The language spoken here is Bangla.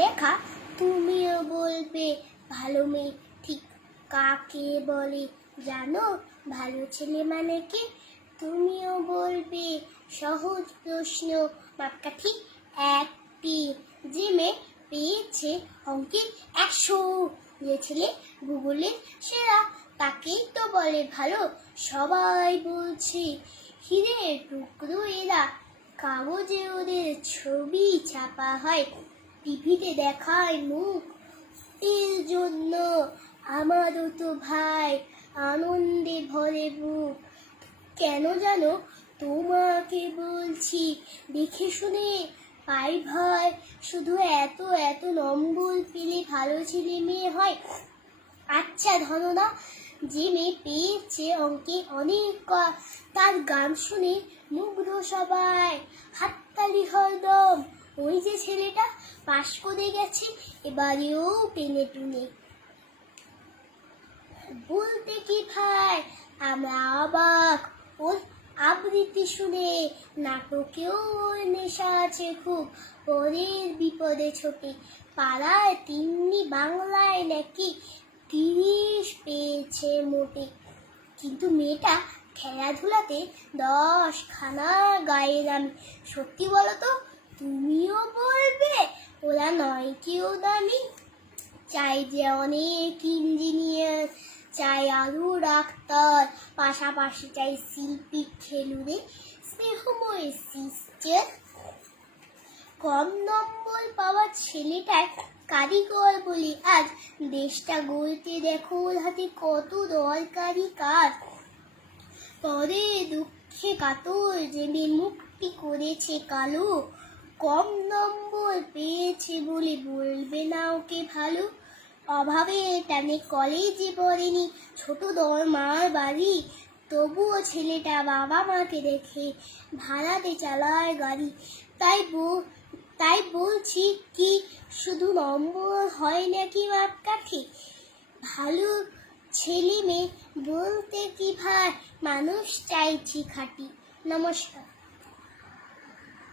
লেখা তুমিও বলবে ভালো মেয়ে ঠিক কাকে বলে জানো? ভালো ছেলে মানে কি? তুমিও বলবে সহজ প্রশ্ন মাপকাঠি একটি। যে মেয়ে পেয়েছে অঙ্কে 100, যে ছেলে ভূগোলের সেরা তাকেই তো বলে ভালো। সবাই বলছে হীরের টুকরো এরা, কাগজে ওদের ছবি ছাপা হয়, টিভিতে দেখায় মুখ। এর জন্য আমারও তো ভাই আনন্দে ভরে বুক। কেন জানো তোমাকে বলছি, দেখে শুনে পাই ভয়, শুধু এত এত নম্বর পেলে ভালো ছেলে মেয়ে হয়? আচ্ছা ধনদা, যে মেয়ে পেয়েছে অঙ্কে অনেক, তার গান শুনে মুগ্ধ সবাই, হাততালি হরদম। ওই যে ছেলেটা পাশ করে গেছে এবারেও টেনে টুনে। বলতে কি ভাই আমরা অবাক ওর আবৃত্তি শুনে, নাটকেও ওর নেশা আছে খুব, পরের বিপদে ছোটে। পাড়ায় তিন্নি বাংলায় নাকি 30 পেয়েছে মোটে। কিন্তু মেয়েটা খেলাধুলাতে 10খানা গায়ের আমি। সত্যি বলো তো, তুমিও বলবে ওরা নয় কেউ দামি? চাই যে অনেক ইঞ্জিনিয়ার, চাই আরো ডাক্তার, পাশাপাশি চাই শিল্পী, খেলুড়ে, স্নেহময় সিস্টার। কম নম্বর পাওয়া ছেলেটার কারিগর বলি আজ, দেশটা গড়তে দেখো ওর হাতে কত দরকারি কাজ। পরে দুঃখে কাতর জেনে মুক্তি করেছে কালো, কম নম্বর পেয়েছে বলে বলবে না ওকে ভালো। অভাবে টানে কলেজে পড়েনি, ছোট মার বাড়ি, তবুও ছেলেটা বাবা মাকে রেখে ভাড়াতে চালায় গাড়ি। তাই বলছি কি, শুধু নম্বর হয় নাকি মাপকাঠি? ভালো ছেলে মেয়ে বলতে কি ভাই, মানুষ চাইছি খাঁটি। নমস্কার।